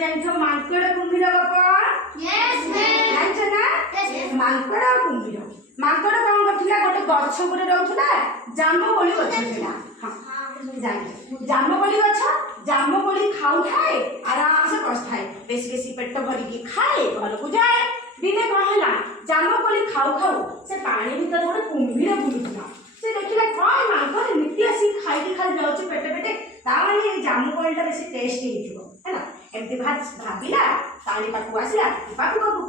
ଜାଣିଛ ମାଙ୍କଡ କୁମ୍ଭୀର ଗପ? ଜାଣିଛ ନା? ମାଙ୍କଡ ଆଉ କୁମ୍ଭୀର। ମାଙ୍କଡ କଣ କରୁଥିଲା? ଗୋଟେ ଗଛ ଉପରେ ରହୁଥିଲା। ଜାମୁକୋଳି ଗଛ ଥିଲା। ଜାମୁକୋଳି ଗଛ। ଜାମୁକୋଳି ଖାଉଥାଏ, ଆରାମସେ ବସିଥାଏ। ବେଶୀ ବେଶୀ ପେଟ ଭରିକି ଖାଏ, ଘରକୁ ଯାଏ। ଦିନେ କଣ ହେଲା? ଜାମୁକୋଳି ଖାଉ ଖାଉ ସେ ପାଣି ଭିତରେ ଗୋଟେ କୁମ୍ଭୀର ବୁଲୁଥିଲା। ସେ ଦେଖିଲା କଣ ମାଙ୍କଡ ଏମିତି ଆସିକି ଖାଇକି ଖାଲି ଯାଉଛି ପେଟେ ପେଟେ, ତାମାନେ ଏଇ ଜାମୁକୋଳିଟା ବେଶୀ ଟେଷ୍ଟ ହେଇଥିବ ହେଲା। ଏମିତି ଭାବିଲା, ପାଣି ପାଖକୁ ଆସିଲା, ପାଖକୁ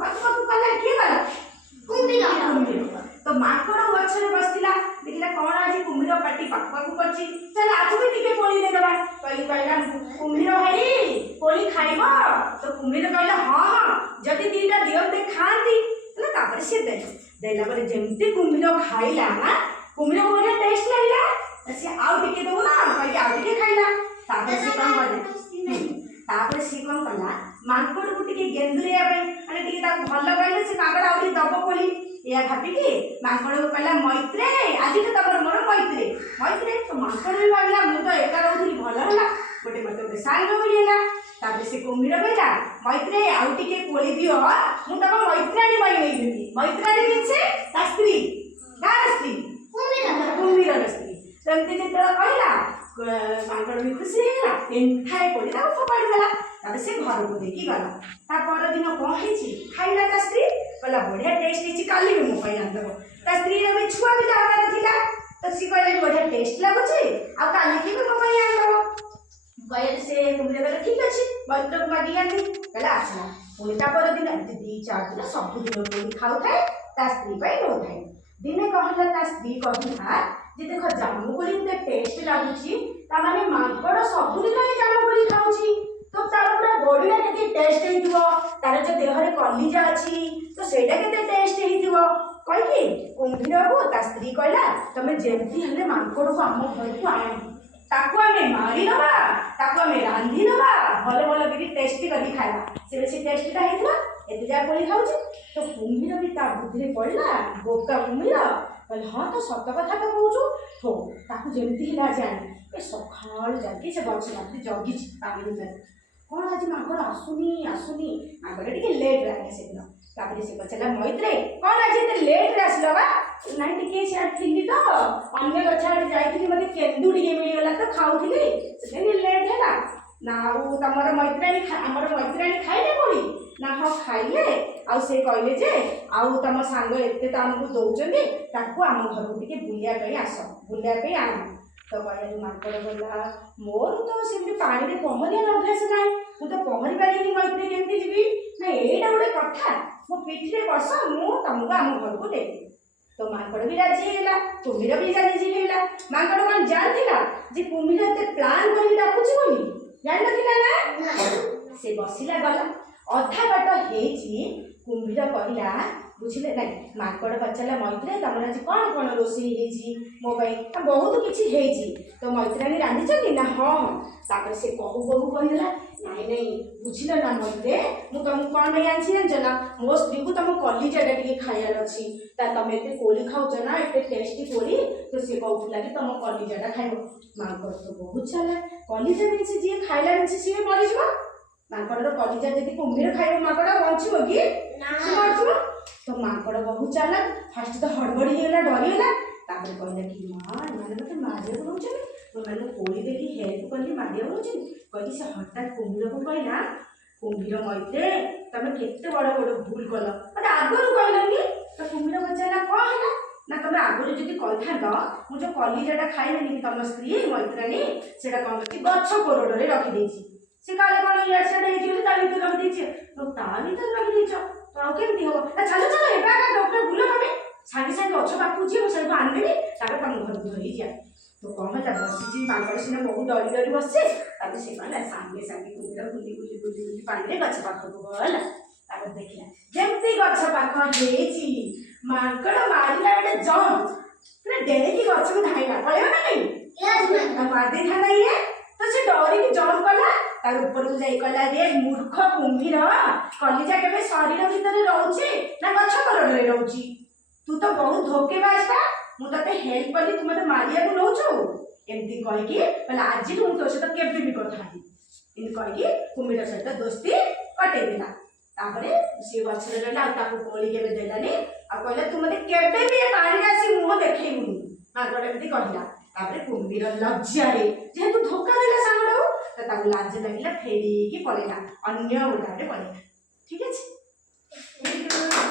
ଗଲା। କିଏ ଗଲା? କୁମ୍ଭୀର। ତ ମାଙ୍କଡ ଗଛରେ ବସିଥିଲା, ଦେଖିଲା କଣ ଆଜି କୁମ୍ଭୀର ପାଟି ପାଖକୁ କରିଛି, ଚାଲ ଆକୁ ବି ଟିକେ କୋଳି ଦେଇଦବା। କହିଲା କୁମ୍ଭୀର ଭାଇ କୋଳି ଖାଇବ? ତ କୁମ୍ଭୀର କହିଲା ହଁ ହଁ, ଯଦି ଦିଟା ଦିଅନ୍ତେ ଖାଆନ୍ତି। ହେଲା ତାପରେ ସେ ଦେଲା ପରେ ଯେମିତି କୁମ୍ଭୀର ଖାଇଲା ନା, କୁମ୍ଭୀରକୁ ବଢିଆ ଟେଷ୍ଟ ଲାଗିଲା। ସେ ଆଉ ଟିକେ ଦଉନା କହିକି ଆଉ ଟିକେ ଖାଇଲା। ତାପରେ ସେ କଣ କଲା? ମାଙ୍କଡକୁ ଟିକେ ଗେନ୍ଦୁଳିବା ପାଇଁ, ମାନେ ଟିକେ ତାକୁ ଭଲ କହିଲେ ସେ ମାଙ୍କଡ ଆଉ ଟିକେ ଦବ ବୋଲି ଏହା ଭାବିକି ମାଙ୍କଡକୁ କହିଲା ମୈତ୍ରେ, ଆଜିଠୁ ତମର ମୋର ମୈତ୍ରେ। ତ ମାଙ୍କଡ ବି ଭାବିଲା ମୁଁ ତ ଏକା ରହୁଥିଲି, ଭଲ ହେଲା, ମତେ ଗୋଟେ ସାଙ୍ଗ ମିଳିଗଲା। ତାପରେ ସେ କୁମ୍ଭୀର କହିଲା ମୈତ୍ରେ ଆଉ ଟିକେ କୋଳି ଦିଅ, ମୁଁ ତମ ମୈତ୍ରାଣୀ ବନେଇଦେବି। ମୈତ୍ରାଣୀ ମିନ୍ସ ତା ସ୍ତ୍ରୀ। କାହାର ସ୍ତ୍ରୀ? କୁମ୍ଭୀରର ସ୍ତ୍ରୀ। ସେମିତି ଯେତେବେଳେ କହିଲା, ମାଙ୍କଡ ବି ଖୁସି ହେଇଗଲା, ଏଣ୍ଠାଏ କୋଳି ତାକୁ ଫୋପାଡ଼ି ଦେଲା। ତାପରେ ସେ ଘରକୁ ନେଇକି ଗଲା। ତା ପରଦିନ କଣ ହେଇଛି? ଖାଇଲା ତା ସ୍ତ୍ରୀ, କହିଲା ବଢିଆ ଟେଷ୍ଟ ହେଇଛି, କାଲି ବି ମୋ ପାଇଁ ଆଣିଦେବ। ତା ସ୍ତ୍ରୀର ବି ଛୁଆ ପିଲା ହବାର ଥିଲା, ତ ସିଏ କହିଲେ ବଢିଆ ଟେଷ୍ଟ ଲାଗୁଛି, ଆଉ କାଲିକି ବି ମୋ ପାଇଁ ଆଣିଦେବ। କହିଲେ ସେ କୁମ୍ଭୀର କହିଲା ଠିକ ଅଛି, ମୈତ୍ରକୁ ମାଗିକି ଆଣିଲି। କହିଲା ଆସିଲା। ପୁଣି ତା ପରଦିନ ଏମିତି 2-4 ଦିନ ସବୁଦିନ କୋଳି ଖାଉଥାଏ, ତା ସ୍ତ୍ରୀ ପାଇଁ ରହୁଥାଏ। ଦିନେ କହିଲା ତା ସ୍ତ୍ରୀ କହିଲା ଯେ ଦେଖ ଜାମୁକୋଳି ଏତେ ଟେଷ୍ଟ ଲାଗୁଛି, ତାମାନେ ମାଙ୍କଡ ସବୁଦିନ ହିଁ ଜାମୁକୋଳି ଖାଉଛି, ତ ତାର ପୁରା ବଡିଟା କେତେ ଟେଷ୍ଟ ହେଇଥିବ, ତାର ଯୋଉ ଦେହରେ କଲିଜା ଅଛି ତ ସେଇଟା କେତେ ଟେଷ୍ଟ ହେଇଥିବ। କହିକି କୁମ୍ଭୀରକୁ ତା ସ୍ତ୍ରୀ କହିଲା ତମେ ଯେମିତି ହେଲେ ମାଙ୍କଡକୁ ଆମ ଘରକୁ ଆଣ, ତାକୁ ଆମେ ମାରିଦବା, ତାକୁ ଆମେ ରାନ୍ଧିଦବା, ଭଲ ଭଲ କରି ଟେଷ୍ଟି କରିକି ଖାଇବା। ସେ ବେଶୀ ଟେଷ୍ଟିଟା ହେଇଥିଲା, ଏତେ ଯାହା କୋଳି ଖାଉଛି। ତ କୁମ୍ଭୀର ବି ତା ବୁଦ୍ଧିରେ ପଡିଲା, ବୋକା କୁମ୍ଭୀର କହିଲେ ହଁ ତ ସତ କଥା ତ କହୁଛୁ, ହଉ ତାକୁ ଯେମିତି ହେଲା ଆଜି ଆଣି। ଏ ସକାଳୁ ଯାଇକି ସେ ଗଛ ପାଖରେ ଜଗିଛି ପାଣି ଭିତରେ, କଣ ଆଜି ମାଙ୍କଡ ଆସୁନି। ମାଙ୍କଡ ଟିକେ ଲେଟ୍ରେ ଆସିଲା ସେଦିନ। ତାପରେ ସେ ପଚାରିଲା ମୈତ୍ରେ କଣ ଆଜି ଏତେ ଲେଟ୍ରେ ଆସିଲ ବା? ନାଇଁ ଟିକେ ସିଆଡେ ଥିଲି ତ, ଅନ୍ୟ ଗଛ ଆଡେ ଯାଇଥିଲି, ମତେ କେନ୍ଦୁ ଟିକେ ମିଳିଗଲା ତ ଖାଉଥିଲି, ସେଥିପାଇଁ ଲେଟ୍ ହେଲା। ନା ଆଉ ତମର ମୈତ୍ରାଣୀ ଆମର ମୈତ୍ରାଣୀ ଖାଇଲେ କୋଳି? ନା ହଁ ଖାଇଲେ, ଆଉ ସେ କହିଲେ ଯେ ଆଉ ତମ ସାଙ୍ଗ ଏତେ ତ ଆମକୁ ଦଉଛନ୍ତି, ତାକୁ ଆମ ଘରକୁ ଟିକେ ବୁଲିବା ପାଇଁ ଆସ, ବୁଲିବା ପାଇଁ ଆଣ। ତ କହିଲେ ମାଙ୍କଡ କହିଲା ମୋର ତ ସେମିତି ପାଣିରେ ପହଁରିବାର ଅଭ୍ୟାସ ନାହିଁ, ମୁଁ ତ ପହଁରି ପାରିବିନି, ମୈତ୍ରୀ କେମିତି ଯିବି? ନା ଏଇଟା ଗୋଟେ କଥା, ମୋ ପିଠିରେ ବସ, ମୁଁ ତମକୁ ଆମ ଘରକୁ ଦେବି। ତ ମାଙ୍କଡ ବି ରାଜି ହେଇଗଲା, କୁମ୍ଭୀର ବି ରାଜି ହେଇଗଲା। ମାଙ୍କଡ କଣ ଜାଣିଥିଲା ଯେ କୁମ୍ଭୀର ଏତେ ପ୍ଲାନ୍ କରିକି ଡାକୁଛି ବୋଲି? ଜାଣିନଥିଲା ନା। ସେ ବସିଲା, ଗଲା, ଅଧା ବାଟ ହେଇଛି କୁମ୍ଭୀର କହିଲା ବୁଝିଲେ ନାଇଁ, ମାଙ୍କଡ ପଚାରିଲା ମୈତ୍ରୀ ତମର ଆଜି କଣ କଣ ରୋଷେଇ ହେଇଛି ମୋ ପାଇଁ? ବହୁତ କିଛି ହେଇଛି, ତ ମୈତ୍ରାଣୀ ରାନ୍ଧିଛନ୍ତି? ନା ହଁ ହଁ। ତାପରେ ସେ କହୁ କହିଦେଲା ନାଇଁ ବୁଝିଲ ନା ମୈତ୍ରୀ, ମୁଁ ତମକୁ କଣ ପାଇଁ ଆଣିଛି ଜାଣିଛ ନା, ମୋ ସ୍ତ୍ରୀକୁ ତମ କଲିଜାଟା ଟିକେ ଖାଇବାର ଅଛି। ତମେ ଏତେ କୋଳି ଖାଉଛ ନା, ଏତେ ଟେଷ୍ଟି କୋଳି, ତ ସେ କହୁଥିଲା କି ତମ କଲିଜାଟା ଖାଇବ। ମାଙ୍କଡ ତ ବହୁତ ଚାଲାକ, କଲିଜା ଜିନିଷ ଯିଏ ଖାଇଲା ଜିନିଷ ସିଏ ମରିଯିବ। ମାଙ୍କଡର କଲିଜା ଯଦି କୁମ୍ଭୀର ଖାଇବ, ମାଙ୍କଡ ବଞ୍ଚିବ କି? ମରିଯିବ। ତ ମାଙ୍କଡ ବହୁତ ଚାଲାକ, ଫାଷ୍ଟ ତ ହଡବଡି ହେଇଗଲା, ଡରିଗଲା। ତାପରେ କହିଲା କି ମା ଏମାନେ ମତେ ମାରିବାକୁ ରହୁଛନ୍ତି, ଏମାନଙ୍କୁ କୋଳି ଦେଇକି ହେଲ୍ପ କଲି ମାରିବାକୁ ରହୁଛନ୍ତି। କହିକି ସେ ହଠାତ୍ କୁମ୍ଭୀରକୁ କହିଲା କୁମ୍ଭୀର ମୈତ୍ରୀ ତମେ କେତେ ବଡ ଭୁଲ କଲ, ମତେ ଆଗରୁ କହିଲନି। ତ କୁମ୍ଭୀର ପଚାରିଲା କଣ ହେଲା? ନା ତମେ ଆଗରୁ ଯଦି କହିଥାନ୍ତ, ମୁଁ ଯୋଉ କଲିଜାଟା ଖାଇବେନି କି ତମ ସ୍ତ୍ରୀ ମୈତ୍ରାଣୀ, ସେଟା କଣ କରିଛି ଗଛ କୋରଡ଼ରେ ରଖିଦେଇଛି। ସେ କାଳେ କଣ ଇଆଡେ ସିଆଡେ ହେଇଛି ବୋଲି ତା ଭିତରେ ରଖିଦେଇଛି, ତ ତା ଭିତରେ ରଖିଦେଇଛ ତ ଆଉ କେମିତି ହବ? ଚାଲ ଏବେ ଡକ୍ଟର ବୁଲ, ତମେ ସାଙ୍ଗେ ସାଙ୍ଗେ ଗଛ ପାଖକୁ ଯିବ, ସେଇଠୁ ଆଣିଦେବି, ତାପରେ ତମ ଘରକୁ ଧରିକି ଯା। ତ କଣ ହେଲା, ବସିଛି ମାଙ୍କଡ ସିନା ବହୁତ ଡରି ବସିଛି। ତାପରେ ସେ କହିଲା ସାଙ୍ଗେ ସାଙ୍ଗେ କୁମ୍ଭୀର ବୁଲି ପାଣିରେ ଗଛ ପାଖକୁ ଗଲା। ତାପରେ ଦେଖିଲା ଯେମିତି ଗଛ ପାଖ ହେଇଛି, ମାଙ୍କଡ ମାରିଲା ଗୋଟେ ଜମ୍ପ, ପୁରା ଡେରିକି ଗଛକୁ ଧାଇଁଲା, ପଳେଇବ ନା ନାଇଁ? ମାରିଦେଇଥାନ୍ତା ଇଏ, ତ ସେ ଡରିକି ଜମ୍ପ କଲା, ତାର ଉପରକୁ ଯାଇ କହିଲା ରେ ମୂର୍ଖ କୁମ୍ଭୀର, କଲିଜା କେବେ ଶରୀର ଭିତରେ ରହୁଛି ନା ଗଛ କୋରଡ଼ରେ ରହୁଛି? ତୁ ତ ବହୁତ ଧୋକେବାଜଟା, ମୁଁ ତତେ ହେଲ୍ପ କଲି, ତୁ ମତେ ମାରିବାକୁ ନଉଛୁ। ଏମିତି କହିକି କହିଲା ଆଜିଠୁ ମୁଁ ତୋ ସହିତ କେବେ ବି କଥା ହେବି। ଏମିତି କହିକି କୁମ୍ଭୀର ସହିତ ଦୋସ୍ତି କଟେଇ ଦେଲା। ତାପରେ ସିଏ ଗଛରେ ରହିଲା ଆଉ ତାକୁ କୋଳି କେବେ ଦେଲାନି ଆଉ କହିଲା ତୁ ମତେ କେବେ ବି ଏ ପାଣିରେ ଆସି ମୁହଁ ଦେଖେଇବୁନି। ମାଙ୍କଡ଼ ଏମିତି କହିଲା। ତାପରେ କୁମ୍ଭୀର ଲଜ୍ଜାରେ ଯେହେତୁ ଧୋକା ଦେଲା ସାଙ୍ଗଟାକୁ ତ ତାକୁ ଲାଜ ଲାଗିଲା ଫେରିକି ପଳେଇଲା ଅନ୍ୟ ଗୋଟେ ପଳେଇଲା। ଠିକ ଅଛି।